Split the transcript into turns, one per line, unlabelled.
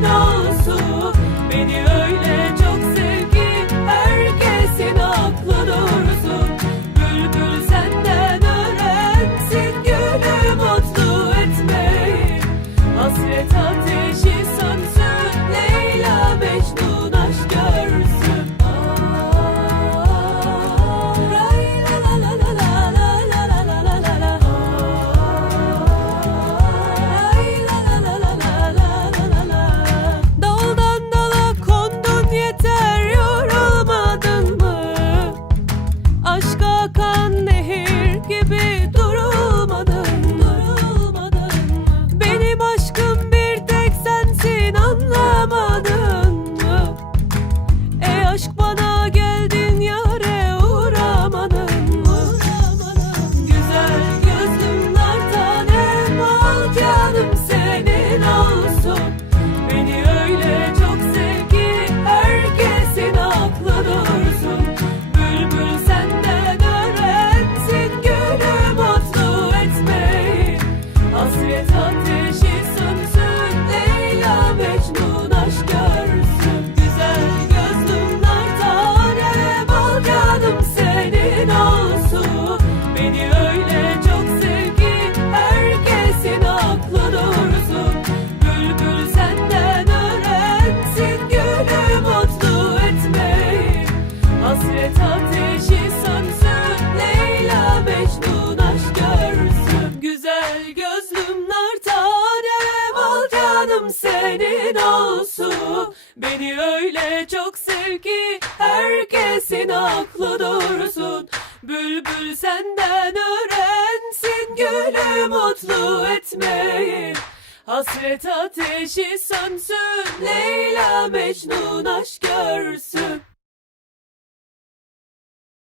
know. senin olsun. Beni öyle çok sev herkesin aklı dursun. Bülbül senden öğrensin gülü mutlu etmeyi. Hasret ateşi sönsün Leyla Mecnun aşk görsün.